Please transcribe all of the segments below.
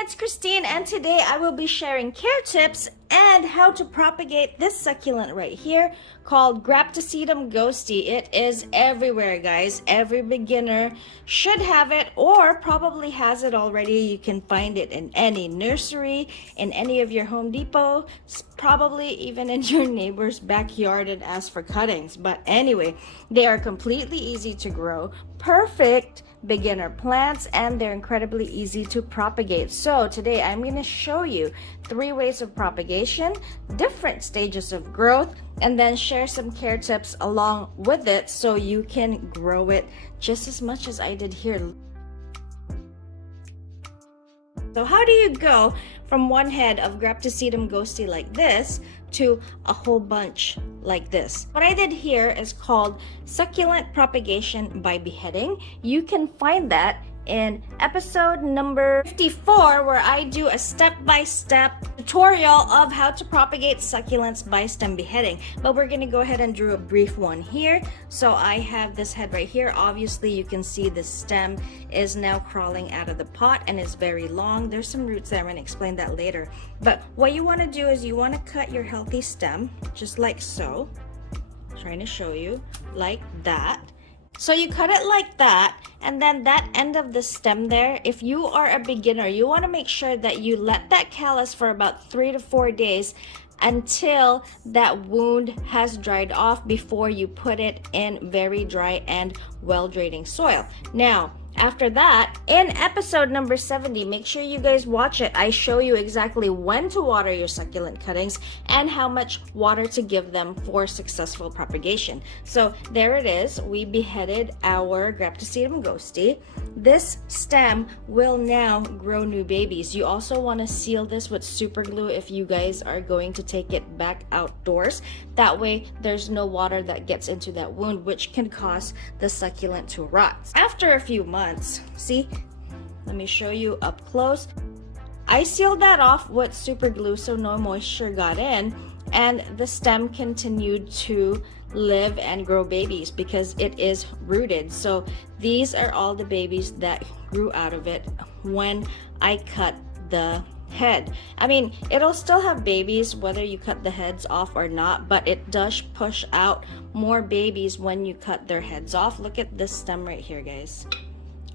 it's Christine, and today I will be sharing care tips and how to propagate this succulent right here called graptosedum ghosty. It is everywhere, guys. Every beginner should have it or probably has it already. You can find it in any nursery, in any of your Home Depot, probably even in your neighbor's backyard and ask for cuttings. But anyway, they are completely easy to grow, perfect beginner plants, and they're incredibly easy to propagate. So today I'm going to show you 3 ways of propagation, different stages of growth, and then share some care tips along with it so you can grow it just as much as I did here. So how do you go from one head of graptosedum ghosty like this to a whole bunch like this? What I did here is called Succulent Propagation by Beheading. You can find that in episode number 54, where I do a step-by-step tutorial of how to propagate succulents by stem beheading. But we're going to go ahead and do a brief one here. So I have this head right here. Obviously you can see the stem is now crawling out of the pot and is very long. There's some roots there. I'm going to explain that later. But what you want to do is you want to cut your healthy stem just like so. I'm trying to show you like that. So you cut it like that, and then that end of the stem there, if you are a beginner, you want to make sure that you let that callus for about 3 to 4 days until that wound has dried off before you put it in very dry and well-draining soil. Now, after that, in episode number 70, make sure you guys watch it. I show you exactly when to water your succulent cuttings and how much water to give them for successful propagation. So there it is. We beheaded our graptosedum ghosty. This stem will now grow new babies. You also want to seal this with super glue if you guys are going to take it back outdoors. That way there's no water that gets into that wound, which can cause the succulent to rot. After a few months, see, let me show you up close. I sealed that off with super glue so no moisture got in, and the stem continued to live and grow babies because it is rooted. So these are all the babies that grew out of it when I cut the head. I mean, it'll still have babies whether you cut the heads off or not, but it does push out more babies when you cut their heads off. Look at this stem right here, guys.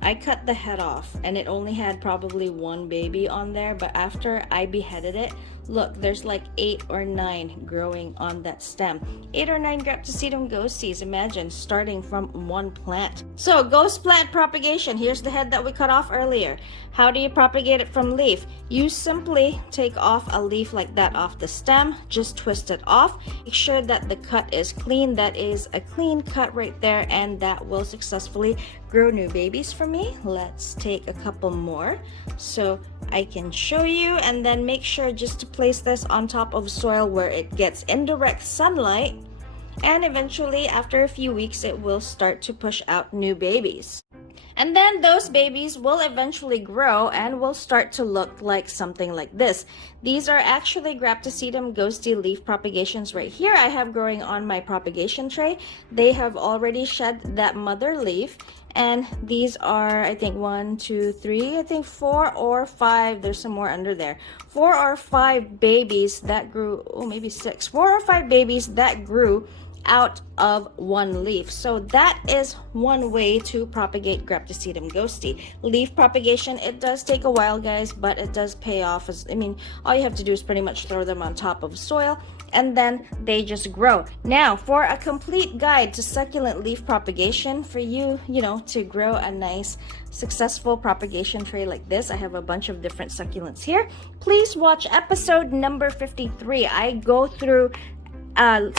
I cut the head off and it only had probably 1 baby on there, but after I beheaded it, look, there's like 8 or 9 growing on that stem. 8 or 9 graptosedum ghosties, imagine, starting from 1 plant. So ghost plant propagation, here's the head that we cut off earlier. How do you propagate it from leaf? You simply take off a leaf like that off the stem, just twist it off. Make sure that the cut is clean. That is a clean cut right there, and that will successfully grow new babies for me. Let's take a couple more so I can show you, and then make sure just to place this on top of soil where it gets indirect sunlight, and eventually after a few weeks it will start to push out new babies. And then those babies will eventually grow and will start to look like something like this. These are actually graptosedum ghosty leaf propagations right here I have growing on my propagation tray. They have already shed that mother leaf, and these are, I think 1, 2, 3, I think 4 or 5, there's some more under there. 4 or 5 babies that grew, oh maybe 6, 4 or 5 babies that grew out of 1 leaf. So that is one way to propagate graptosedum ghosty. Leaf propagation, it does take a while, guys, but it does pay off. I mean, all you have to do is pretty much throw them on top of soil and then they just grow. Now, for a complete guide to succulent leaf propagation, for you know, to grow a nice successful propagation tray like this, I have a bunch of different succulents here. Please watch episode number 53. I go through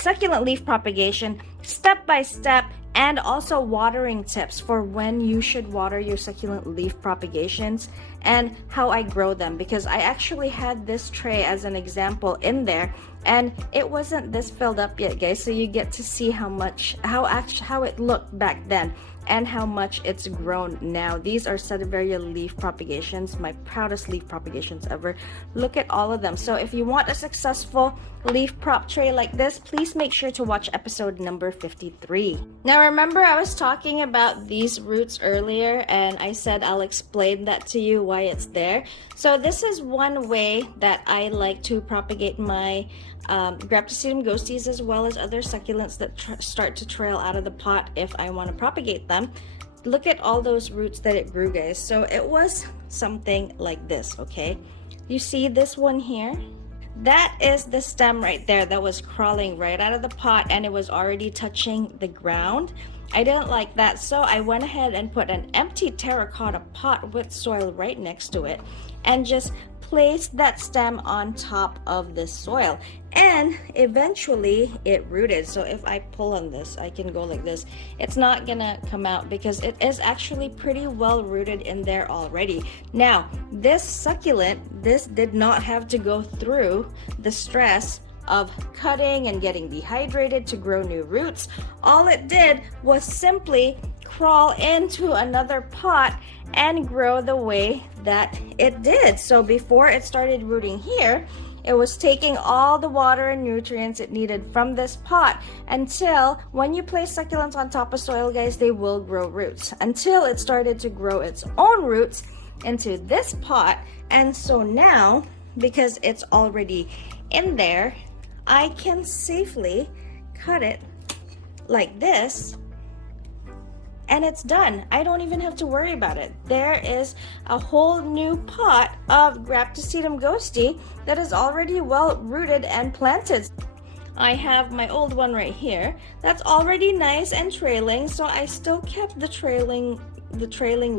succulent leaf propagation step by step, and also watering tips for when you should water your succulent leaf propagations and how I grow them, because I actually had this tray as an example in there and it wasn't this filled up yet, guys, so you get to see how it looked back then and how much it's grown now. These are Sativarius leaf propagations, my proudest leaf propagations ever. Look at all of them. So if you want a successful leaf prop tray like this, please make sure to watch episode number 53. Now remember, I was talking about these roots earlier and I said I'll explain that to you why it's there. So this is one way that I like to propagate my graptosedum ghosties, as well as other succulents that start to trail out of the pot if I want to propagate them. Look at all those roots that it grew, guys. So it was something like this, okay? You see this one here? That is the stem right there that was crawling right out of the pot, and it was already touching the ground. I didn't like that, so I went ahead and put an empty terracotta pot with soil right next to it and just placed that stem on top of this soil, and eventually it rooted. So if I pull on this, I can go like this. It's not gonna come out because it is actually pretty well rooted in there already. Now this succulent, this did not have to go through the stress of cutting and getting dehydrated to grow new roots. All it did was simply crawl into another pot and grow the way that it did. So before it started rooting here, it was taking all the water and nutrients it needed from this pot, until when you place succulents on top of soil, guys, they will grow roots, until it started to grow its own roots into this pot. And so now, because it's already in there, I can safely cut it like this, and it's done. I don't even have to worry about it. There is a whole new pot of graptosedum ghosty that is already well rooted and planted. I have my old one right here that's already nice and trailing, so I still kept the trailing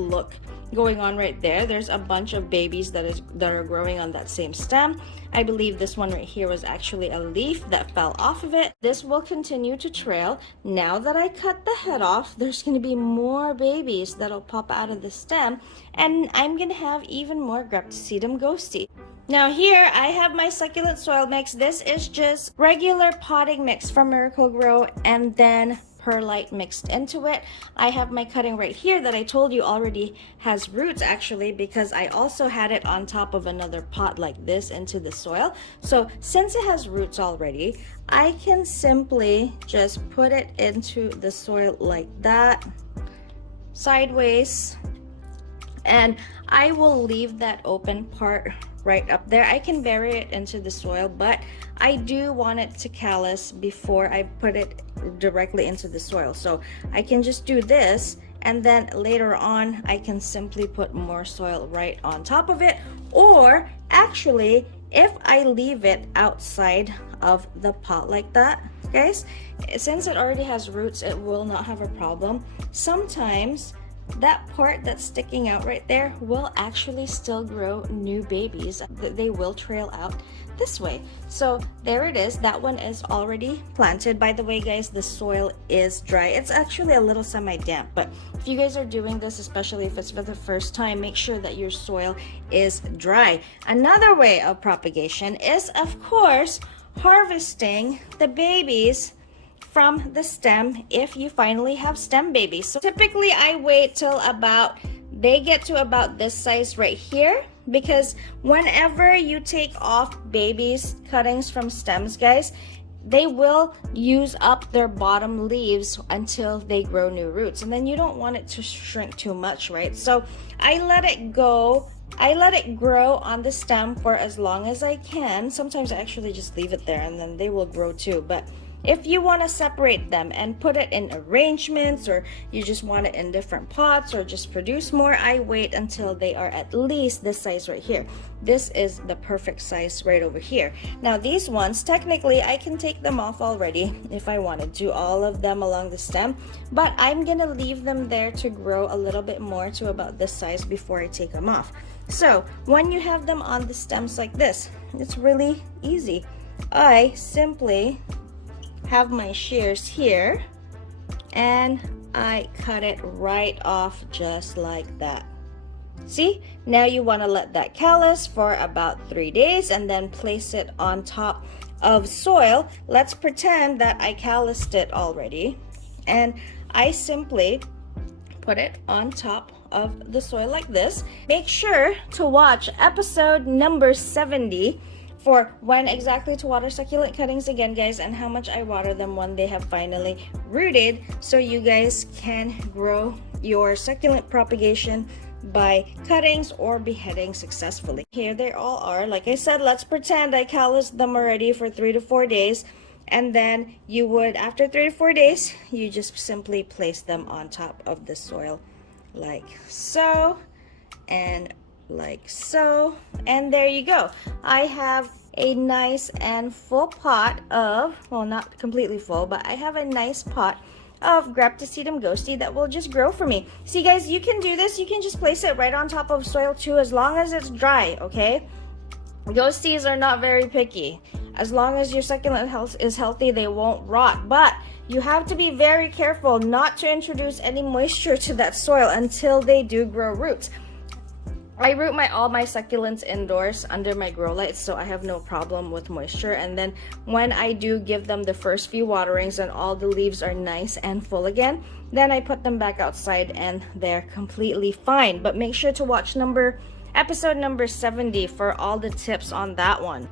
look going on right there. There's a bunch of babies that are growing on that same stem. I believe this one right here was actually a leaf that fell off of it. This will continue to trail. Now that I cut the head off, there's going to be more babies that'll pop out of the stem, and I'm going to have even more graptosedum ghosty. Now here I have my succulent soil mix. This is just regular potting mix from Miracle Grow and then perlite mixed into it. I have my cutting right here that I told you already has roots, actually, because I also had it on top of another pot like this into the soil. So since it has roots already, I can simply just put it into the soil like that, sideways, and I will leave that open part right up there. I can bury it into the soil, but I do want it to callus before I put it directly into the soil. So I can just do this, and then later on I can simply put more soil right on top of it. Or actually, if I leave it outside of the pot like that, guys, since it already has roots, it will not have a problem. Sometimes that part that's sticking out right there will actually still grow new babies. They will trail out this way. So there it is. That one is already planted. By the way, guys, the soil is dry. It's actually a little semi-damp, but if you guys are doing this, especially if it's for the first time, make sure that your soil is dry. Another way of propagation is, of course, harvesting the babies from the stem if you finally have stem babies. So typically I wait till they get to about this size right here, because whenever you take off babies cuttings from stems, guys, they will use up their bottom leaves until they grow new roots, and then you don't want it to shrink too much, right? So I let it go. I let it grow on the stem for as long as I can. Sometimes I actually just leave it there and then they will grow too. But if you want to separate them and put it in arrangements, or you just want it in different pots, or just produce more, I wait until they are at least this size right here. This is the perfect size right over here. Now these ones, technically I can take them off already if I wanted to, all of them along the stem, but I'm gonna leave them there to grow a little bit more to about this size before I take them off. So when you have them on the stems like this, it's really easy. I simply have my shears here and I cut it right off just like that. See, now you want to let that callus for about 3 days and then place it on top of soil. Let's pretend that I calloused it already, and I simply put it on top of the soil like this. Make sure to watch episode number 70 for when exactly to water succulent cuttings again, guys, and how much I water them when they have finally rooted, so you guys can grow your succulent propagation by cuttings or beheading successfully. Here they all are. Like I said, let's pretend I calloused them already for 3 to 4 days. And then you would, after 3 to 4 days, you just simply place them on top of the soil like so and like so. And there you go. I have a nice and full pot of, well, not completely full, but I have a nice pot of graptosedum ghosty that will just grow for me. See guys, you can do this. You can just place it right on top of soil too, as long as it's dry, okay? Ghosties are not very picky. As long as your succulent health is healthy, they won't rot. But you have to be very careful not to introduce any moisture to that soil until they do grow roots. I root all my succulents indoors under my grow lights, so I have no problem with moisture. And then when I do give them the first few waterings and all the leaves are nice and full again, then I put them back outside and they're completely fine. But make sure to watch episode number 70 for all the tips on that one.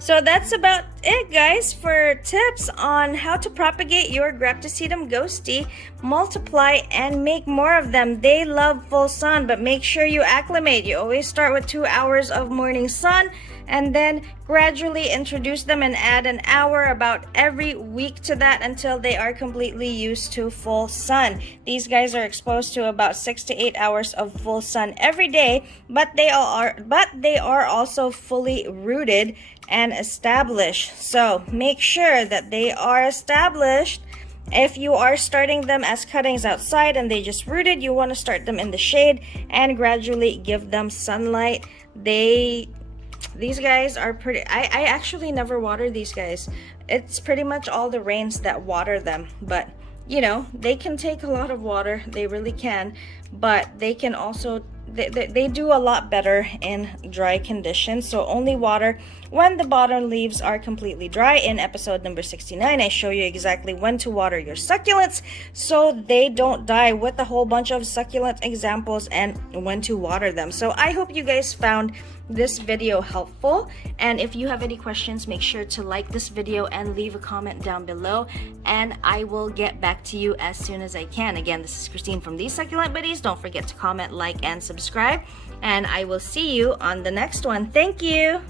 So that's about it, guys, for tips on how to propagate your graptosedum ghosty, multiply, and make more of them. They love full sun, but make sure you acclimate. You always start with 2 hours of morning sun and then gradually introduce them and add an hour about every week to that until they are completely used to full sun. These guys are exposed to about 6 to 8 hours of full sun every day, but they are also fully rooted and established. So make sure that they are established. If you are starting them as cuttings outside and they just rooted, you want to start them in the shade and gradually give them sunlight. These guys are pretty, I actually never water these guys. It's pretty much all the rains that water them, but you know, they can take a lot of water, they really can, but they can also, they do a lot better in dry conditions. So only water when the bottom leaves are completely dry. In episode number 69, I show you exactly when to water your succulents so they don't die, with a whole bunch of succulent examples and when to water them. So I hope you guys found this video helpful, and if you have any questions, make sure to like this video and leave a comment down below, and I will get back to you as soon as I can. Again, this is Christine from These Succulent Buddies. Don't forget to comment, like, and subscribe, and I will see you on the next one. Thank you.